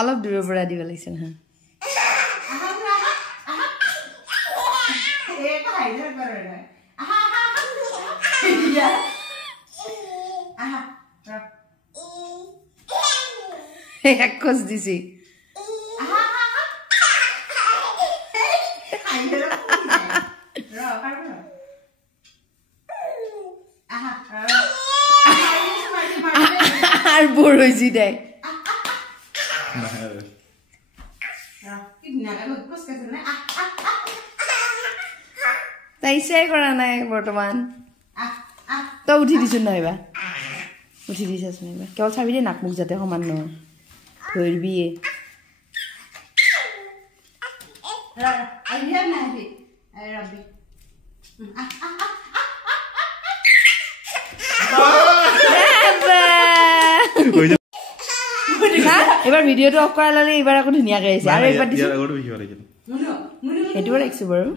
অলপ দূৰৰ পৰা দিব লাগিছে হা এক খোজ দিছি আর বড় হইছি দেখ তাই সে করা নাই বর্তমান তো উঠি দিছ না এবার উঠি দিছাস না এবার কেবল চাবি দে নাক মুখ যাতে সমান নহয় ধরবিয়ে এবার ভিডিওটো অফ করা লাগলে এবার আকৌ ধুনিয়াকে আইছে আৰু এবাৰ দিছো এটো ৰাখিছো বাৰু